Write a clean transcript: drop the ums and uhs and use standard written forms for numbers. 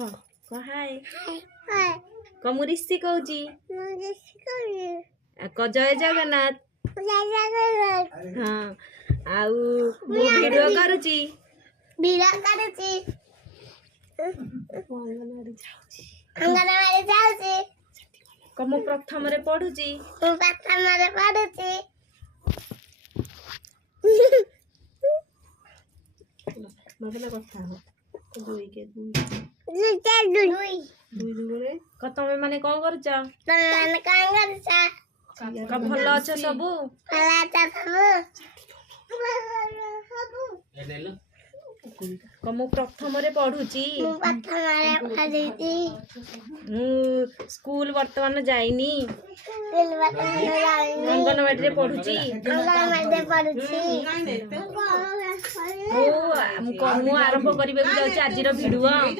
हाय क मु ऋषि कहूची क जय जगन्नाथ हाँ आउ मु वीडियो करूची अंगनवाड़ी जाऊची क मु प्रथम रे पढुची मतलब कथा हो दुई के दुई क तमे माने कोन करछ क भल अछ सबु क मु प्रथम रे पढुची मु स्कूल वर्तमान जाइनी अंगनवाड़ी रे पढुची मु आरंभ करिबे जाउची आजिर भिडियो।